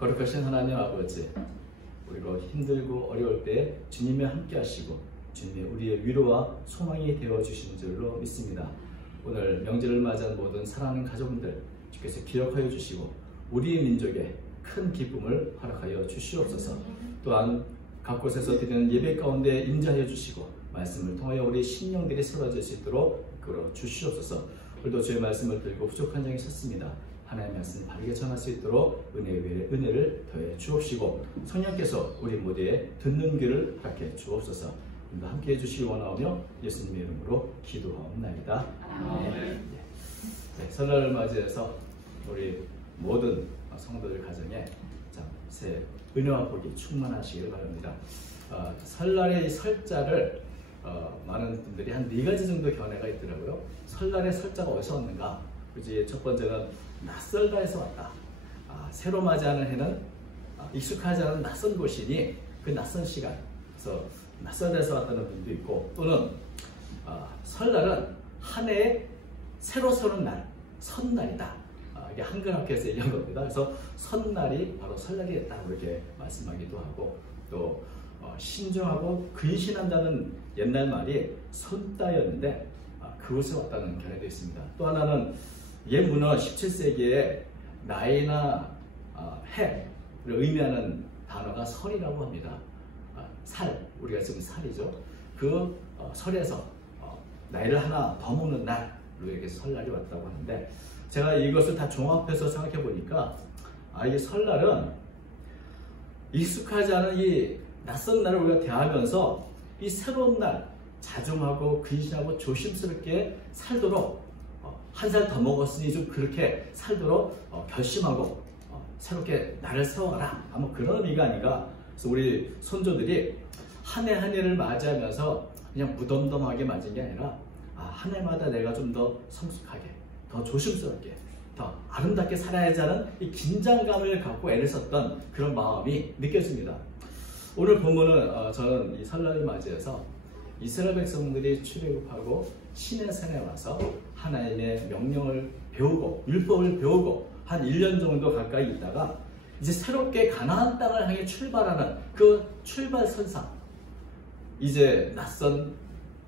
거룩하신 하나님 아버지, 우리가 힘들고 어려울 때 주님이 함께 하시고 주님이 우리의 위로와 소망이 되어 주시는 줄로 믿습니다. 오늘 명절을 맞이한 모든 사랑하는 가족분들 주께서 기억하여 주시고 우리의 민족에 큰 기쁨을 허락하여 주시옵소서. 또한 각 곳에서 드리는 예배 가운데 임재하여 주시고 말씀을 통하여 우리 심령들이 새로워질 수 있도록 이끌어 주시옵소서. 오늘도 주의 말씀을 들고 부족한 점이 있었습니다. 하나님의 말씀을 바르게 전할 수 있도록 은혜 위에 은혜를 더해 주옵시고 성령께서 우리 모두의 듣는 귀를 허락해 주옵소서. 오늘도 함께해 주시기 원하오며 예수님의 이름으로 기도하옵나이다. 아멘. 네, 설날을 맞이해서 우리 모든 성도들 가정에 새 은혜와 복이 충만하시기를 바랍니다. 설날의 설자를 많은 분들이 한 4가지 정도 견해가 있더라고요. 설날의 설자가 어디서 왔는가? 그지? 첫 번째는 낯설다에서 왔다. 새로 맞이하는 해는 익숙하지 않은 낯선 곳이니 그 낯선 시간, 그래서 낯설다에서 왔다는 분도 있고, 또는 설날은 한 해의 새로 서는 날, 선날이다. 이게 한글학교에서 얘기한 겁니다. 그래서 선날이 바로 설날이 됐다고 이렇게 말씀하기도 하고, 또 신중하고 근신한다는 옛날 말이 손따였는데 그곳에 왔다는 견해도 있습니다. 또 하나는 옛 문헌 17세기에 나이나 해를 의미하는 단어가 설이라고 합니다. 살, 우리가 지금 살이죠. 그 설에서 나이를 하나 더 먹는 날로 이렇게 설날이 왔다고 하는데, 제가 이것을 다 종합해서 생각해 보니까 이 설날은 익숙하지 않은 이 낯선 날을 우리가 대하면서 이 새로운 날 자중하고 근신하고 조심스럽게 살도록, 한 살 더 먹었으니 좀 그렇게 살도록 결심하고 새롭게 날을 세워가라, 아마 그런 의미가 아닌가. 그래서 우리 손조들이 한 해 한 해를 맞이하면서 그냥 무덤덤하게 맞은 게 아니라 한 해마다 내가 좀 더 성숙하게, 더 조심스럽게, 더 아름답게 살아야지 하는 이 긴장감을 갖고 애를 썼던 그런 마음이 느껴집니다. 오늘 본문은 저는 이 설날을 맞이해서 이스라엘 백성들이 출애굽하고 시내 산에 와서 하나님의 명령을 배우고 율법을 배우고 한 1년 정도 가까이 있다가 이제 새롭게 가나안 땅을 향해 출발하는 그 출발선상, 이제 낯선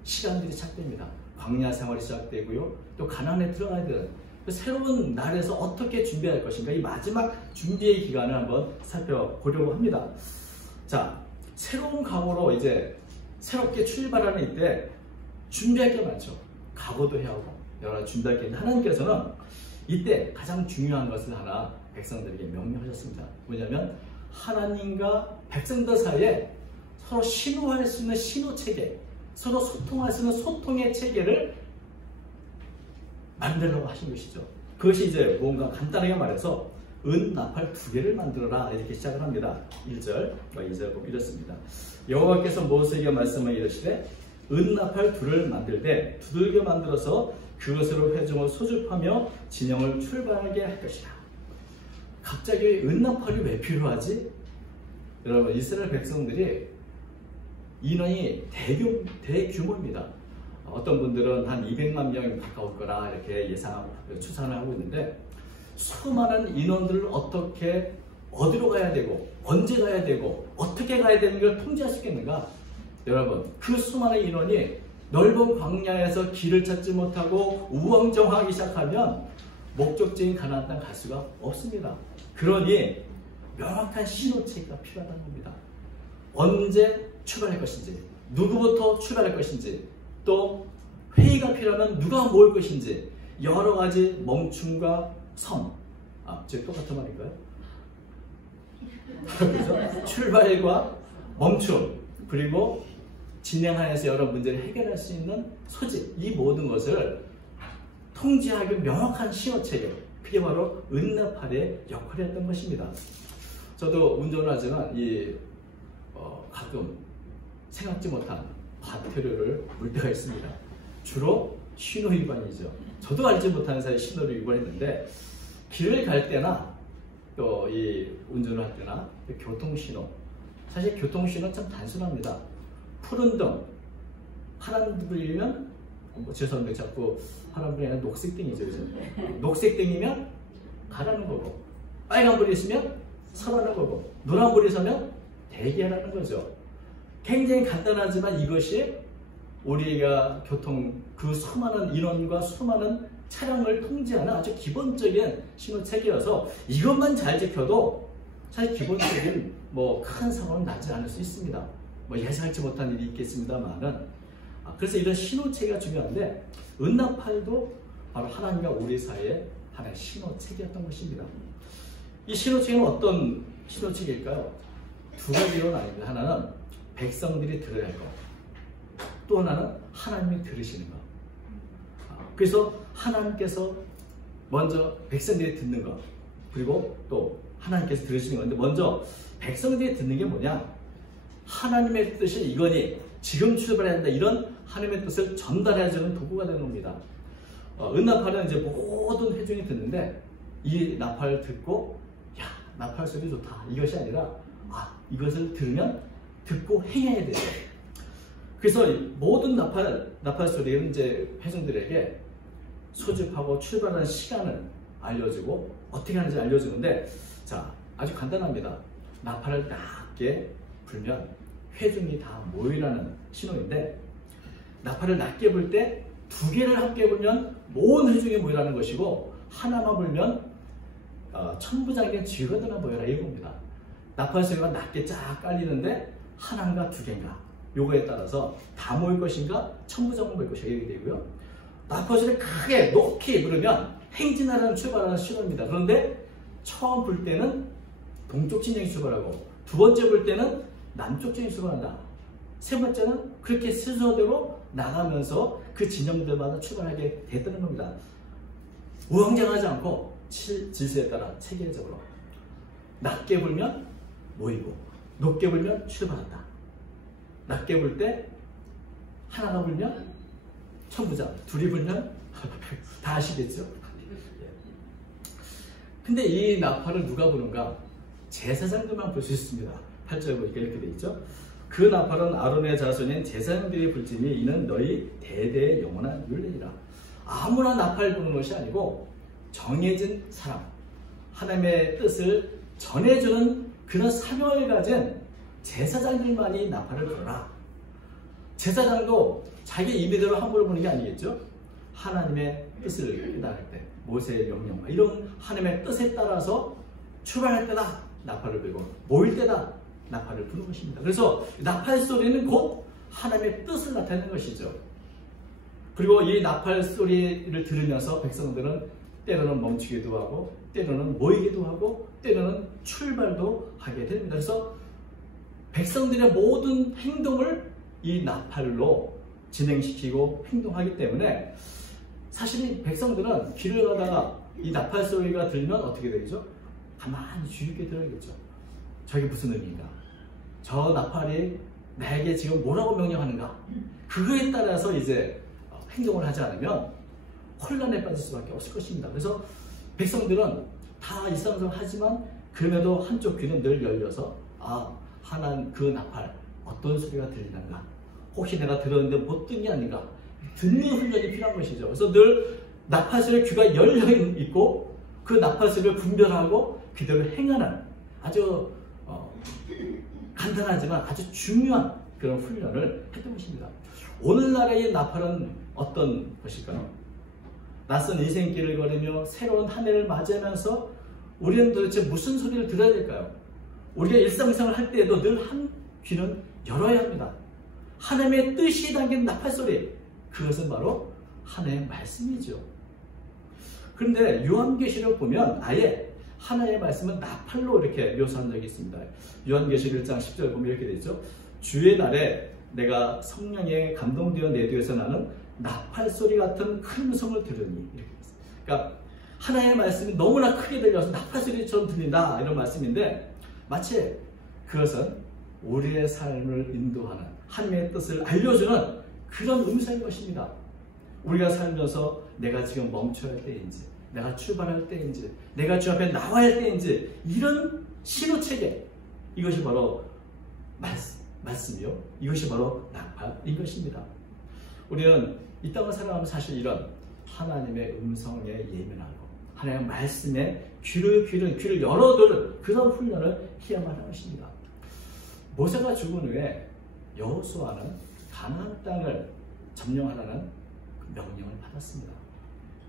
시간들이 시작됩니다. 광야 생활이 시작되고요, 또 가나안에 들어가야 되는 그 새로운 날에서 어떻게 준비할 것인가, 이 마지막 준비의 기간을 한번 살펴보려고 합니다. 자, 새로운 각오로 이제 새롭게 출발하는 이때 준비할 게 많죠. 각오도 해야 하고 여러 가지 준비할 게 있는데, 하나님께서는 이때 가장 중요한 것을 하나 백성들에게 명령하셨습니다. 뭐냐면 하나님과 백성들 사이에 서로 신호할 수 있는 신호체계, 서로 소통할 수 있는 소통의 체계를 만들려고 하신 것이죠. 그것이 이제 뭔가 간단하게 말해서 은나팔 2개를 만들어라, 이렇게 시작을 합니다. 1절, 2절 보면 이렇습니다. 여호와께서 모세에게 말씀하여 이르시되 은나팔 2를 만들되 두들겨 만들어서 그것으로 회중을 소집하며 진영을 출발하게 할 것이다. 갑자기 은나팔이 왜 필요하지? 여러분, 이스라엘 백성들이 인원이 대규모입니다. 어떤 분들은 한 200만 명이 가까울 거라 이렇게 추산을 하고 있는데, 수많은 인원들을 어떻게, 어디로 가야 되고 언제 가야 되고 어떻게 가야 되는 걸 통제할 수 있겠는가? 여러분, 그 수많은 인원이 넓은 광야에서 길을 찾지 못하고 우왕좌왕하기 시작하면 목적지인 가나안 땅 갈 수가 없습니다. 그러니 명확한 신호체계가 필요하다는 겁니다. 언제 출발할 것인지, 누구부터 출발할 것인지, 또 회의가 필요하면 누가 모을 것인지, 여러 가지 멈춤과 선. 저희 똑같은 말일까요? 그렇죠? 출발과 멈춤, 그리고 진행하여서 여러 문제를 해결할 수 있는 소집, 이 모든 것을 통제하기 명확한 신호체계, 그게 바로 은나팔의 역할이었던 것입니다. 저도 운전을 하지만 가끔 생각지 못한 과태료를 물 때가 있습니다. 주로 신호 위반이죠. 저도 알지 못하는 사이에 신호를 위반했는데, 길을 갈 때나 또 이 운전을 할 때나 교통신호, 사실 교통신호는 참 단순합니다. 푸른 등, 파란불이면 죄송합니다, 자꾸 파란불이 아니라 녹색등이죠. 녹색등이면 가라는 거고, 빨간불이 있으면 서라는 거고, 노란불이 서면 대기하라는 거죠. 굉장히 간단하지만 이것이 우리가 교통 그 수많은 인원과 수많은 차량을 통제하는 아주 기본적인 신호체계여서 이것만 잘 지켜도 사실 기본적인 뭐 큰 사고는 나지 않을 수 있습니다. 뭐 예상치 못한 일이 있겠습니다만은, 그래서 이런 신호체계가 중요한데, 은나팔도 바로 하나님과 우리 사이의 하나의 신호체계였던 것입니다. 이 신호체계는 어떤 신호체계일까요? 두 가지로 나뉩니다. 하나는 백성들이 들어야 할 것, 또 하나는 하나님이 들으시는 것. 그래서 하나님께서 먼저 백성들이 듣는 것, 그리고 또 하나님께서 들으시는 건데, 먼저 백성들이 듣는 게 뭐냐? 하나님의 뜻이 이거니 지금 출발해야 한다, 이런 하나님의 뜻을 전달해주는 도구가 되는 겁니다. 은나팔은 이제 모든 회중이 듣는데, 이 나팔을 듣고 야, 나팔 소리 좋다, 이것이 아니라 이것을 들으면 듣고 행해야 돼요. 그래서 모든 나팔 소리는 이제 회중들에게 소집하고 출발하는 시간을 알려주고 어떻게 하는지 알려주는데, 자, 아주 간단합니다. 나팔을 낮게 불면 회중이 다 모이라는 신호인데, 나팔을 낮게 불 때 두 개를 함께 불면 모든 회중이 모이라는 것이고, 하나만 불면 천부장의 쥐거들만 모여라, 이겁니다. 나팔 소리가 낮게 쫙 깔리는데 하나인가 두 개인가, 요거에 따라서 다 모일 것인가 천부장만 모일 것인가 이렇게 되고요. 나팔 소리 크게 높게 부르면 행진하라는 출발하는 신호입니다. 그런데 처음 불 때는 동쪽 진영이 출발하고, 두 번째 불 때는 남쪽 진영이 출발한다. 세 번째는 그렇게 순서대로 나가면서 그 진영들마다 출발하게 됐다는 겁니다. 우왕좌왕하지 않고 질서에 따라 체계적으로 낮게 불면 모이고, 높게 불면 출발한다. 낮게 불 때 하나가 불면 천부장, 둘이 불면 다 아시겠죠? 근데 이 나팔을 누가 부는가? 제사장들만 불 수 있습니다. 8절 보니까 이렇게 돼 있죠. 그 나팔은 아론의 자손인 제사장들이 불지니 이는 너희 대대의 영원한 율례니라. 아무나 나팔 부는 것이 아니고 정해진 사람, 하나님의 뜻을 전해주는 그런 사명을 가진 제사장들만이 나팔을 불어라. 제사장도 자기 임의대로 함부로 부는 게 아니겠죠. 하나님의 뜻을 따를 때, 모세의 명령과 이런 하나님의 뜻에 따라서 출발할 때다 나팔을 불고, 모일 때다 나팔을 부는 것입니다. 그래서 나팔 소리는 곧 하나님의 뜻을 나타내는 것이죠. 그리고 이 나팔 소리를 들으면서 백성들은 때로는 멈추기도 하고, 때로는 모이기도 하고, 때로는 출발도 하게 됩니다. 그래서 백성들의 모든 행동을 이 나팔로 진행시키고 행동하기 때문에, 사실 이 백성들은 길을 가다가 이 나팔 소리가 들리면 어떻게 되죠? 가만히 주의 깊게 들어야겠죠. 저게 무슨 의미인가? 저 나팔이 나에게 지금 뭐라고 명령하는가? 그거에 따라서 이제 행동을 하지 않으면 혼란에 빠질 수밖에 없을 것입니다. 그래서 백성들은 다 일상생활하지만 그럼에도 한쪽 귀는 늘 열려서 하나님 그 나팔 어떤 소리가 들리는가? 혹시 내가 들었는데 못 듣는 게 아닌가? 듣는 훈련이 필요한 것이죠. 그래서 늘 나팔 소리에 귀가 열려 있고, 그 나팔 소리를 분별하고 그대로 행하는 아주 간단하지만 아주 중요한 그런 훈련을 했던 것입니다. 오늘날의 나팔은 어떤 것일까요? 낯선 인생길을 걸으며 새로운 한 해를 맞이하면서 우리는 도대체 무슨 소리를 들어야 될까요? 우리가 일상생활을 할 때에도 늘 한 귀는 열어야 합니다. 하나님의 뜻이 담긴 나팔소리, 그것은 바로 하나님의 말씀이죠. 그런데 요한계시록 보면 아예 하나님의 말씀은 나팔로 이렇게 묘사한 적이 있습니다. 요한계시록 1장 10절 보면 이렇게 되죠. 주의 날에 내가 성령에 감동되어 내 뒤에서 나는 나팔 소리 같은 큰 음성을 들으니, 이렇게 됐어요. 그러니까 하나님의 말씀이 너무나 크게 들려서 나팔 소리처럼 들린다, 이런 말씀인데, 마치 그것은 우리의 삶을 인도하는 하나님의 뜻을 알려주는 그런 음성인 것입니다. 우리가 살면서 내가 지금 멈춰야 할 때인지, 내가 출발할 때인지, 내가 주 앞에 나와야 할 때인지, 이런 신호체계, 이것이 바로 말씀이요, 이것이 바로 나팔인 것입니다. 우리는 이 땅을 살아가면서 사실 이런 하나님의 음성에 예민하고 하나님의 말씀에 귀를 열어두는 그런 훈련을 해야만 하는 것입니다. 모세가 죽은 후에 여호수아는 가나안 땅을 점령하라는 명령을 받았습니다.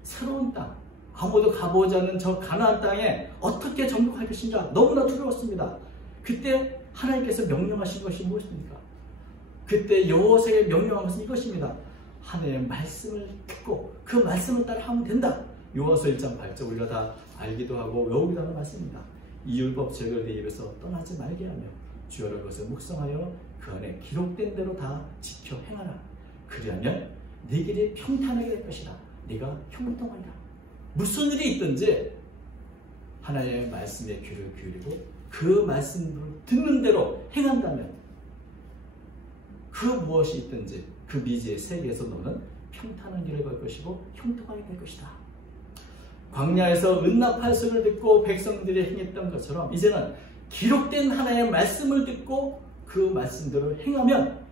새로운 땅, 아무도 가보지 않는 저 가나안 땅에 어떻게 정복할 것인가 너무나 두려웠습니다. 그때 하나님께서 명령하신 것이 무엇입니까? 그때 여호수아에게 명령한 것은 이것입니다. 하나님의 말씀을 듣고 그 말씀을 따라 하면 된다. 여호수아 1장 8절 우리가 다 알기도 하고 외우기도 하는 말씀입니다. 이 율법 책을 내 입에서 떠나지 말게 하며 주여를 그것을 묵상하여 그 안에 기록된 대로 다 지켜 행하라. 그리하면 네 길이 평탄하게 될 것이다. 네가 형통하리라. 무슨 일이 있든지 하나님의 말씀에 귀를 기울이고 그 말씀을 듣는 대로 행한다면 그 무엇이 있든지 그 미지의 세계에서 너는 평탄한 길을 걸 것이고 형통하게 될 것이다. 광야에서 은나팔 소리를 듣고 백성들이 행했던 것처럼 이제는 기록된 하나님의 말씀을 듣고 그 말씀대로 행하면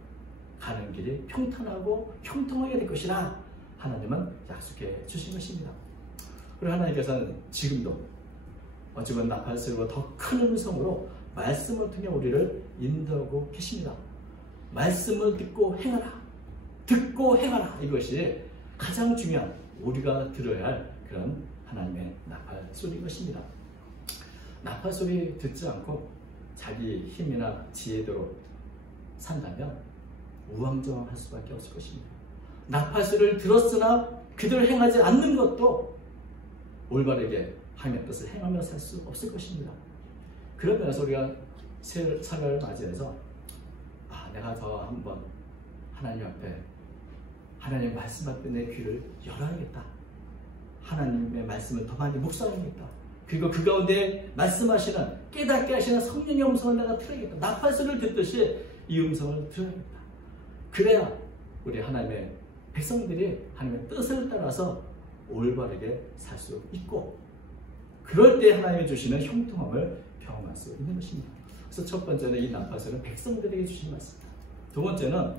가는 길이 평탄하고 형통하게 될 것이라 하나님은 약속해 주신 것입니다. 그리고 하나님께서는 지금도 어쩌면 나팔 소리와 더 큰 음성으로 말씀을 통해 우리를 인도하고 계십니다. 말씀을 듣고 행하라. 듣고 행하라. 이것이 가장 중요한 우리가 들어야 할 그런 하나님의 나팔 소리인 것입니다. 나팔 소리 듣지 않고 자기 힘이나 지혜대로 산다면 우왕좌왕할 수밖에 없을 것입니다. 나팔 소리를 들었으나 그대로 행하지 않는 것도 올바르게 하나님의 뜻을 행하며 살 수 없을 것입니다. 그러면서 우리가 설을 맞이해서 내가 더 한번 하나님 앞에 하나님의 말씀 앞에 내 귀를 열어야겠다. 하나님의 말씀을 더 많이 묵상해야겠다. 그리고 그 가운데 말씀하시는 깨닫게 하시는 성령의 음성을 내가 들어야겠다. 나팔 소리를 듣듯이 이 음성을 들어야겠다. 그래야 우리 하나님의 백성들이 하나님의 뜻을 따라서 올바르게 살 수 있고 그럴 때 하나님이 주시는 형통함을 경험할 수 있는 것입니다. 그래서 첫 번째는 이 나팔 소리는 백성들에게 주신 말씀입니다. 두 번째는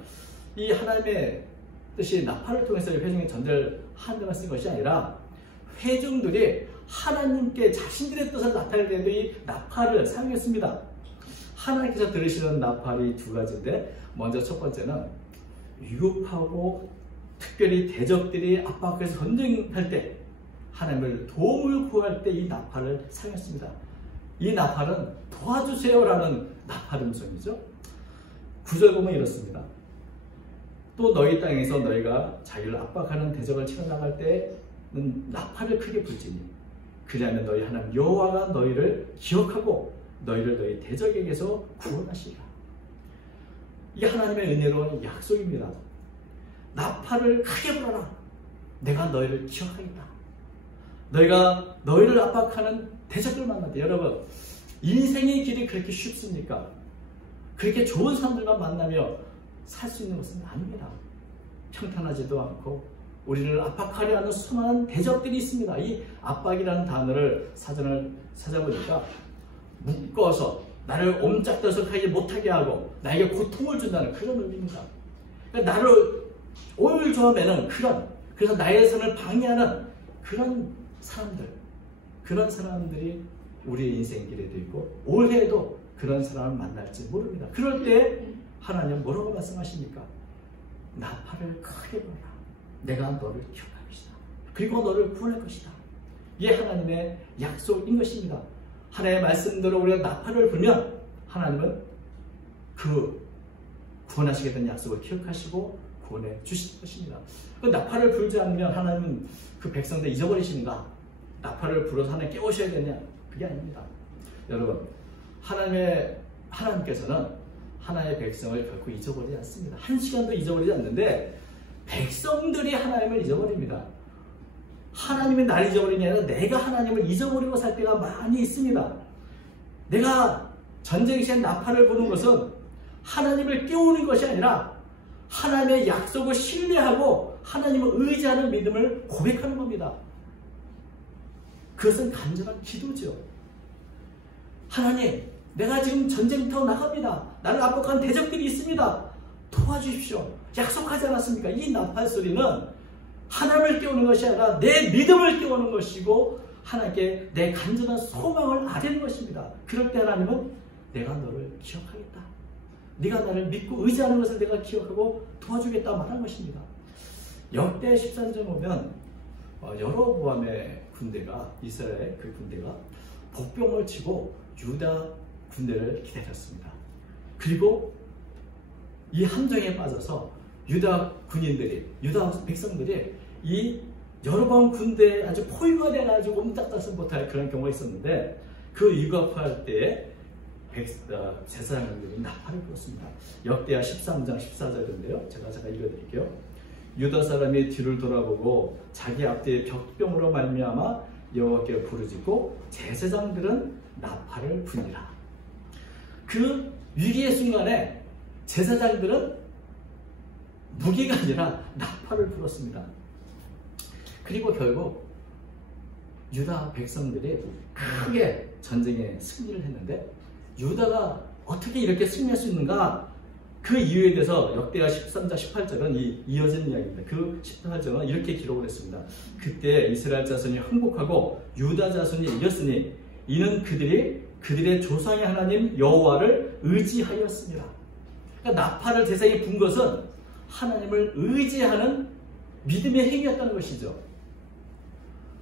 이 하나님의 뜻이 나팔을 통해서 회중의 전제를 한다고 쓴 것이 아니라 회중들이 하나님께 자신들의 뜻을 나타내는 데 이 나팔을 사용했습니다. 하나님께서 들으시는 나팔이 두 가지인데 먼저 첫 번째는 위급하고 특별히 대적들이 압박해서 전쟁할 때 하나님을 도움을 구할 때 이 나팔을 사용했습니다. 이 나팔은 도와주세요라는 나팔 음성이죠. 9절 보면 이렇습니다. 또 너희 땅에서 너희가 자기를 압박하는 대적을 치러나갈 때는 나팔을 크게 불지니 그리하면 너희 하나님 여호와가 너희를 기억하고 너희를 너희 대적에게서 구원하시리라. 이게 하나님의 은혜로운 약속입니다. 나팔을 크게 불어라. 내가 너희를 기억하겠다. 너희가 너희를 압박하는 대적을 만날 때 여러분 인생의 길이 그렇게 쉽습니까? 그렇게 좋은 사람들만 만나며 살 수 있는 것은 아닙니다. 평탄하지도 않고 우리를 압박하려 하는 수많은 대적들이 있습니다. 이 압박이라는 단어를 사전을 찾아보니까 묶어서 나를 옴짝달싹하게 못하게 하고 나에게 고통을 준다는 그런 의미입니다. 그러니까 나를 오일조하면 그래서 나의 선을 방해하는 그런 사람들이 우리의 인생길에도 있고 올해에도 그런 사람을 만날지 모릅니다. 그럴 때 하나님 뭐라고 말씀하십니까? 나팔을 크게 불어라. 내가 너를 기억할 것이다. 그리고 너를 구원할 것이다. 이게 하나님의 약속인 것입니다. 하나님의 말씀대로 우리가 나팔을 불면 하나님은 그 구원하시게 된 약속을 기억하시고 구원해 주실 것입니다. 그 나팔을 불지 않으면 하나님은 그 백성들 잊어버리시는가? 나팔을 불어서 하나님 깨우셔야 되냐? 그게 아닙니다. 여러분, 하나님께서는 하나님의 백성을 결코 잊어버리지 않습니다. 한 시간도 잊어버리지 않는데 백성들이 하나님을 잊어버립니다. 하나님이 나를 잊어버리는 게 아니라 내가 하나님을 잊어버리고 살 때가 많이 있습니다. 내가 전쟁 시에 나팔을 부는 것은 하나님을 깨우는 것이 아니라 하나님의 약속을 신뢰하고 하나님을 의지하는 믿음을 고백하는 겁니다. 그것은 간절한 기도죠. 하나님, 내가 지금 전쟁터로 나갑니다. 나를 압박하는 대적들이 있습니다. 도와주십시오. 약속하지 않았습니까? 이 나팔 소리는 하나님을 깨우는 것이 아니라 내 믿음을 깨우는 것이고 하나님께 내 간절한 소망을 아뢰는 것입니다. 그럴 때 하나님은 내가 너를 기억하겠다. 네가 나를 믿고 의지하는 것을 내가 기억하고 도와주겠다 말하는 것입니다. 역대 13장 보면 여로보암의 군대가, 이스라엘 그 군대가 복병을 치고 유다 군대를 기다렸습니다. 그리고 이 함정에 빠져서 유다 군인들이, 유다 백성들이 이 여로보암 군대에 아주 포위가 돼가지고 옴짝달싹 못할 그런 경우가 있었는데, 그 위급할 때에 제사장들이 나팔을 불었습니다. 역대하 13장 14절인데요. 제가 읽어드릴게요. 유다 사람이 뒤를 돌아보고 자기 앞뒤에 격병으로 말미암아 여호와께 부르짖고 제사장들은 나팔을 부니라. 그 위기의 순간에 제사장들은 무기가 아니라 나팔을 불었습니다. 그리고 결국 유다 백성들이 크게 전쟁에 승리를 했는데, 유다가 어떻게 이렇게 승리할 수 있는가? 그 이유에 대해서 역대하 13장 18절은 이어진 이야기입니다. 그 18절은 이렇게 기록을 했습니다. 그때 이스라엘 자손이 항복하고 유다 자손이 이겼으니 이는 그들이 그들의 조상의 하나님 여호와를 의지하였습니다. 그러니까 나팔을 세상에 분 것은 하나님을 의지하는 믿음의 행위였다는 것이죠.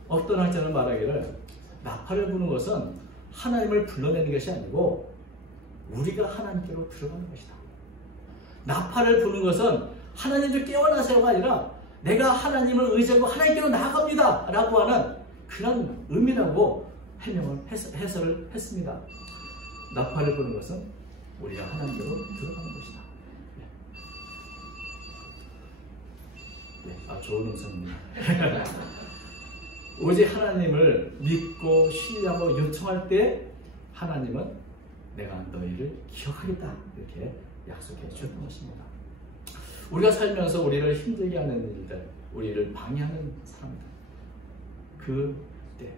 어떤 학자는 말하기를 나팔을 부는 것은 하나님을 불러내는 것이 아니고 우리가 하나님께로 들어가는 것이다. 나팔을 부는 것은 하나님 좀 깨어나세요가 아니라 내가 하나님을 의지하고 하나님께로 나아갑니다 라고 하는 그런 의미라고 해설을 했습니다. 나팔을 부는 것은 우리가 하나님께로 들어가는 것이다. 좋은 음성입니다. 오직 하나님을 믿고 신뢰하고 요청할 때 하나님은 내가 너희를 기억하겠다 이렇게 약속해 주셨던 것입니다. 우리가 살면서 우리를 힘들게 하는 일들, 우리를 방해하는 사람들, 그때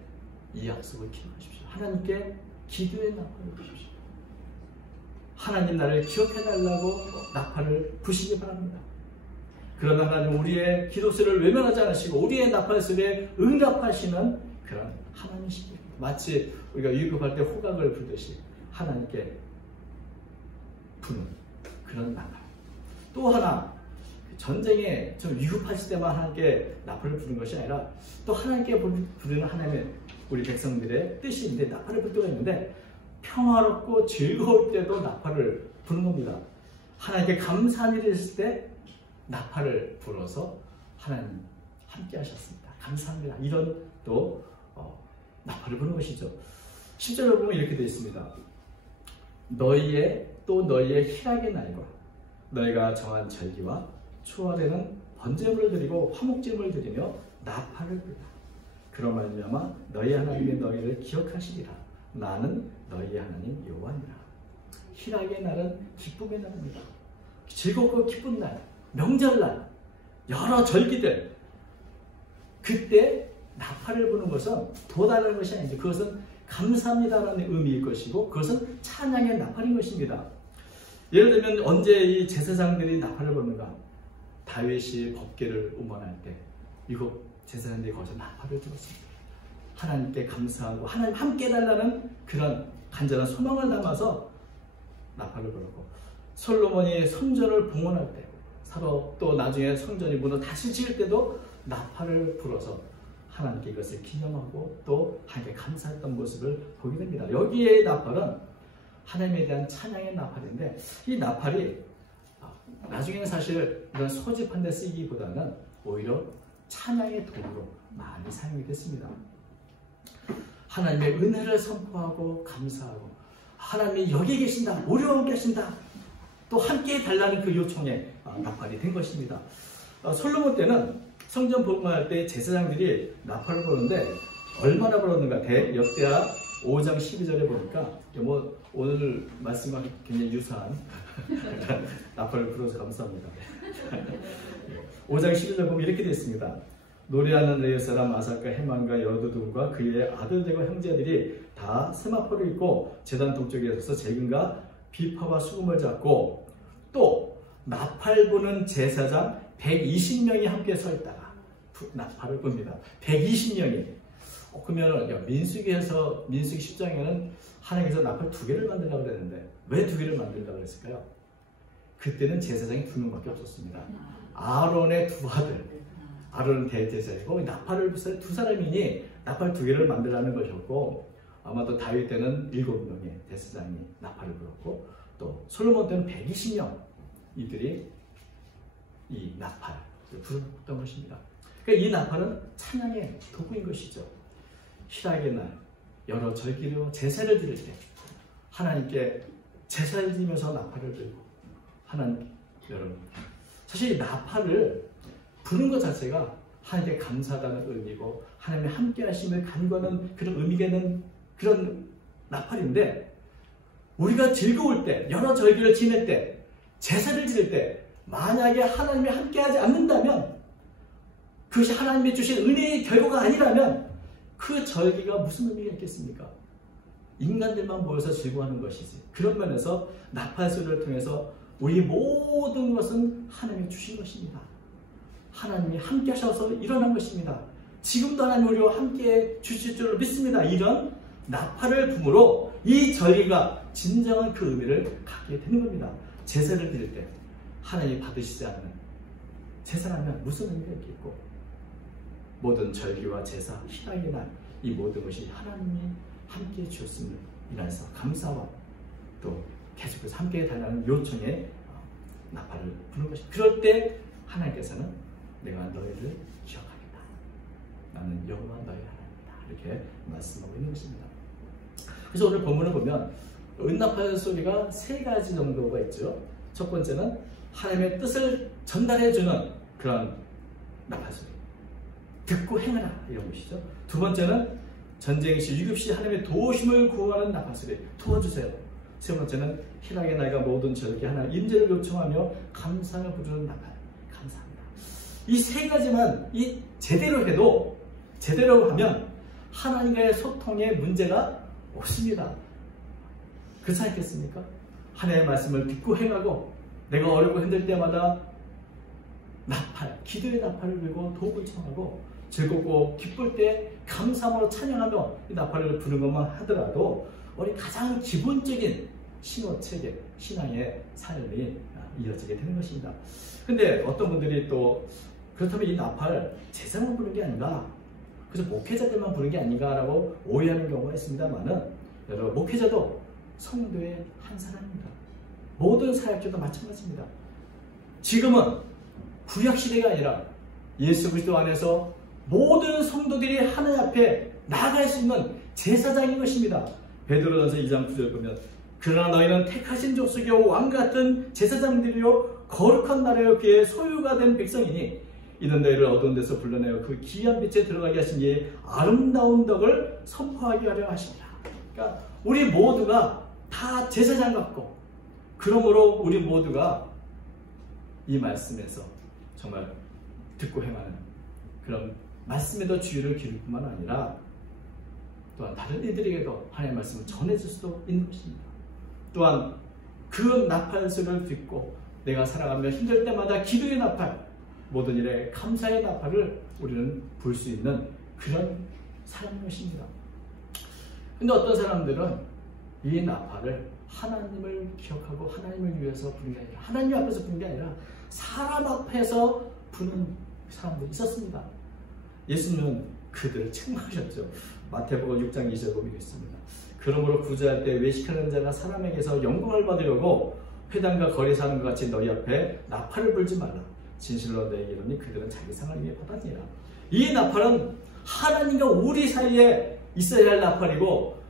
이 약속을 기억하십시오. 하나님께 기도의 나팔을 부십시오. 하나님 나를 기억해달라고 나팔을 부시기 바랍니다. 그러나 하나님 우리의 기도소리를 외면하지 않으시고 우리의 나팔 소리에 응답하시는 그런 하나님이십니다. 마치 우리가 위급할 때 호각을 불듯이 하나님께 부는 그런 나팔. 또 하나, 전쟁에 좀 위급하실 때만 하나님께 나팔을 부는 것이 아니라 또 하나님께 부르는 하나님의 우리 백성들의 뜻이 있는데, 나팔을 불 때가 있는데 평화롭고 즐거울 때도 나팔을 부는 겁니다. 하나님께 감사한 일이 있을 때 나팔을 불어서 하나님 함께 하셨습니다. 감사합니다. 이런 또 나팔을 부는 것이죠. 10절을 보면 이렇게 되어 있습니다. 너희의 희락의 날과 너희가 정한 절기와 초하되는 번제물을 드리고 화목제물을 드리며 나팔을 불라. 그런 말미암아 너희 하나님의 너희를 기억하시리라. 나는 너희의 하나님 여호와니라. 희락의 날은 기쁨의 날입니다. 즐겁고 기쁜 날, 명절날, 여러 절기들, 그때 나팔을 부는 것은 도달하는 것이 아니죠. 그것은 감사합니다라는 의미일 것이고 그것은 찬양의 나팔인 것입니다. 예를 들면 언제 이 제사장들이 나팔을 부는가? 다윗이 법궤를 운반할 때 일곱 제사장들이 거기서 나팔을 불었습니다. 하나님께 감사하고 하나님 함께 해달라는 그런 간절한 소망을 담아서 나팔을 불었고, 솔로몬이 성전을 봉헌할 때, 또 나중에 성전이 무너 다시 지을 때도 나팔을 불어서 하나님께 이것을 기념하고 또 하나님께 감사했던 모습을 보게 됩니다. 여기에 나팔은 하나님에 대한 찬양의 나팔인데, 이 나팔이 나중에는 사실 이런 소집한 데 쓰이기보다는 오히려 찬양의 도구로 많이 사용이 됐습니다. 하나님의 은혜를 선포하고 감사하고 하나님이 여기 계신다, 우리와 계신다, 또 함께 해달라는 그 요청에 나팔이 된 것입니다. 솔로몬 때는 성전 봉헌할 때 제사장들이 나팔을 부르는데 얼마나 불었는가? 역대하 5장 12절에 보니까 오늘 말씀과 굉장히 유사한 나팔을 불어서 감사합니다. 5장 12절 보면 이렇게 되어 있습니다. 노래하는 레위 사람 아삭과 헤만과 여두둔과 그의 아들들과 형제들이 다 세마포를 입고 제단 동쪽에 서서 재금과 비파와 수금을 잡고 또 나팔 부는 제사장 120명이 함께 서 있다가 나팔을 붑니다. 120명이. 그러면 민수기에서 민수기 10장에는 하나님께서 나팔 2개를 만들려고 그랬는데 왜 2개를 만들려고 그랬을까요? 그때는 제사장이 2명밖에 없었습니다. 아론의 2 아들, 아론은 대제사장이고 나팔을 불 사람 2사람이니 나팔 2개를 만들라는 것이었고, 아마도 다윗 때는 7명의 대제사장이 나팔을 불었고, 또 솔로몬 때는 120명 이들이 이 나팔을 불었던 것입니다. 그러니까 이 나팔은 찬양의 도구인 것이죠. 희락의 날, 여러 절기로 제사를 드릴 때 하나님께 제사를 드리면서 나팔을 들고 하나님, 여러분, 사실 이 나팔을 부는 것 자체가 하나님께 감사하다는 의미고 하나님의 함께 하심을 간구하는 그런 의미가 있는 그런 나팔인데, 우리가 즐거울 때, 여러 절기를 지낼 때, 제사를 지낼 때 만약에 하나님이 함께하지 않는다면, 그것이 하나님이 주신 은혜의 결과가 아니라면 그 절기가 무슨 의미가 있겠습니까? 인간들만 모여서 즐거워하는 것이지. 그런 면에서 나팔 소리를 통해서 우리 모든 것은 하나님이 주신 것입니다. 하나님이 함께 하셔서 일어난 것입니다. 지금도 하나님 우리와 함께 주실 줄을 믿습니다. 이런 나팔을 붐으로 이 절기가 진정한 그 의미를 갖게 되는 겁니다. 제사를 드릴 때 하나님이 받으시지 않는 제사라면 무슨 의미가 있겠고, 모든 절기와 제사, 희락의 날, 이 모든 것이 하나님이 함께 주셨음을 인하여서 감사와 또 계속해서 함께 달라는 요청에 나팔을 부는 것입니다. 그럴 때 하나님께서는 내가 너희를 기억하겠다. 나는 여호와 너희 하나님이다. 이렇게 말씀하고 있는 것입니다. 그래서 오늘 본문을 보면 은나팔 소리가 3가지 정도가 있죠. 첫 번째는 하나님의 뜻을 전달해주는 그런 나팔 소리, 듣고 행하라, 이런 것이죠. 2번째는 전쟁 시, 위급 시 하나님의 도우심을 구하는 나팔 소리, 도와주세요. 3번째는 희락의 날과 모든 절기 하나님 임재를 요청하며 감사를 부르는 나팔, 감사합니다. 이 3가지만 제대로 해도, 제대로 하면 하나님과의 소통에 문제가 없습니다. 그렇지 않겠습니까? 하나님의 말씀을 듣고 행하고, 내가 어렵고 힘들 때마다 나팔, 기도의 나팔을 불고 도움을 청하고, 즐겁고 기쁠 때 감사함으로 찬양하며 이 나팔을 부는 것만 하더라도 우리 가장 기본적인 신호체계, 신앙의 삶이 이어지게 되는 것입니다. 근데 어떤 분들이 또 그렇다면 이 나팔 제사만 부는 게 아닌가, 그래서 목회자들만 부는 게 아닌가라고 오해하는 경우가 있습니다만은, 여러분, 목회자도 성도의 한 사람입니다. 모든 사역자도 마찬가지입니다. 지금은 구약시대가 아니라 예수 그리스도 안에서 모든 성도들이 하나님 앞에 나아갈 수 있는 제사장인 것입니다. 베드로전서 2장 9절 보면, 그러나 너희는 택하신 족속이요 왕같은 제사장들이요 거룩한 나라요 그의 소유가 된 백성이니 이는 너희를 어두운 데서 불러내어 그 기이한 빛에 들어가게 하신 이의 아름다운 덕을 선포하게 하려 하십니다. 그러니까 우리 모두가 다 제사장 같고, 그러므로 우리 모두가 이 말씀에서 정말 듣고 행하는 그런 말씀에도 주의를 기울 뿐만 아니라 또한 다른 이들에게도 하나님의 말씀을 전해줄 수도 있는 것입니다. 또한 그 나팔 소리를 듣고 내가 살아가며 힘들 때마다 기도의 나팔, 모든 일에 감사의 나팔을 우리는 불 수 있는 그런 사람인 것입니다. 근데 어떤 사람들은 이 나팔을 하나님을 기억하고 하나님을 위해서 부는 게 아니라, 하나님 앞에서 부는 게 아니라 사람 앞에서 부는 사람들이 있었습니다. 예수님은 그들을 책망하셨죠. 마태복음 6장 2절 보면 있습니다. 그러므로 구제할 때 외식하는 자나 사람에게서 영광을 받으려고 회당과 거리에서 하는 것 같이 너희 앞에 나팔을 불지 말라. 진실로 너희에게 이르노니 그들은 자기 상을 위해 받았느니라. 이 나팔은 하나님과 우리 사이에 있어야 할 나팔이고,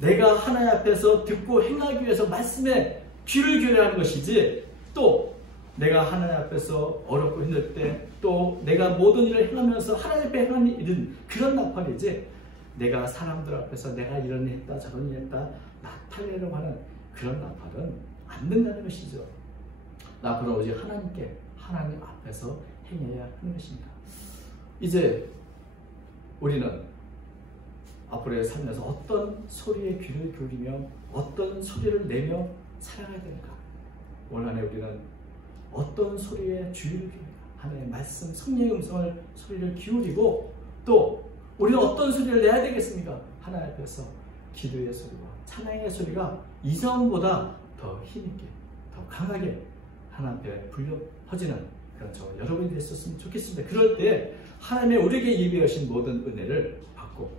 내가 하나님 앞에서 듣고 행하기 위해서 말씀에 귀를 기울여야 하는 것이지, 또 내가 하나님 앞에서 어렵고 힘들 때, 또 내가 모든 일을 행하면서 하나님 앞에 행하는 일은 그런 나팔이지, 내가 사람들 앞에서 내가 이런 일 했다 저런 일 했다 나타내려고 하는 그런 나팔은 안 된다는 것이죠. 나팔은 오직 하나님께, 하나님 앞에서 행해야 하는 것입니다. 이제 우리는 앞으로의 삶에서 어떤 소리에 귀를 기울이며 어떤 소리를 내며 살아가야 되는가? 올 한 해 우리는 어떤 소리에 주의를 기울이며 하나님의 말씀, 성령의 음성을 소리를 기울이고, 또 우리는 어떤 소리를 내야 되겠습니까? 하나님 앞에서 기도의 소리와 찬양의 소리가 이전보다 더 힘있게, 더 강하게 하나님 앞에 불려 퍼지는 그런 저 여러분이 됐었으면 좋겠습니다. 그럴 때 하나님의 우리에게 예비하신 모든 은혜를 받고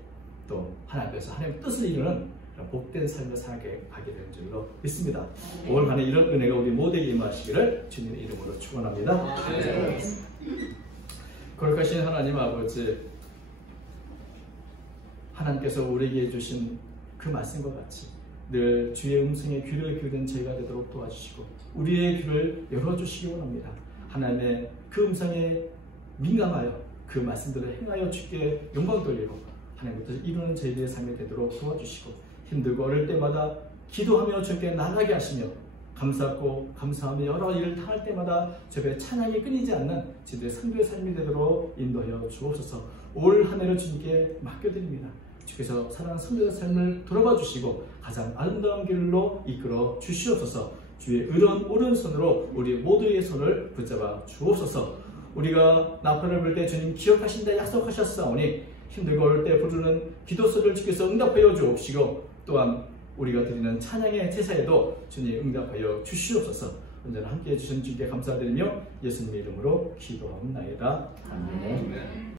또 하나님 앞에서 하나님의 뜻을 이루는 복된 삶을 살게 하게 되는 줄로 믿습니다. 올 한해 이런 은혜가 우리 모두에게 임하시기를 주님의 이름으로 축원합니다. 거룩하신 하나님 아버지, 하나님께서 우리에게 주신 그 말씀과 같이 늘 주의 음성에 귀를 기울이는 저희가 되도록 도와주시고 우리의 귀를 열어주시기 원합니다. 하나님의 그 음성에 민감하여 그 말씀들을 행하여 주께 영광 돌리고 하나님부터 이루는 저희들의 삶이 되도록 도와주시고 힘들고 어릴 때마다 기도하며 주께 나가게 하시며 감사하고 감사하며 여러 일을 당할 때마다 주의 찬양이 끊이지 않는 저희들의 선교의 삶이 되도록 인도하여 주옵소서. 올 한 해를 주님께 맡겨드립니다. 주께서 사랑하는 선교의 삶을 돌아봐 주시고 가장 아름다운 길로 이끌어 주시옵소서. 주의 의로운 오른손으로 우리 모두의 손을 붙잡아 주옵소서. 우리가 나팔을 불 때 주님 기억하신다 약속하셨사오니 힘들고 어릴 때 부르는 기도 소리를 주께서 응답하여 주옵시고 또한 우리가 드리는 찬양의 제사에도 주님 응답하여 주시옵소서. 언제나 함께해 주신 주께 감사드리며 예수님의 이름으로 기도하옵나이다. 아멘.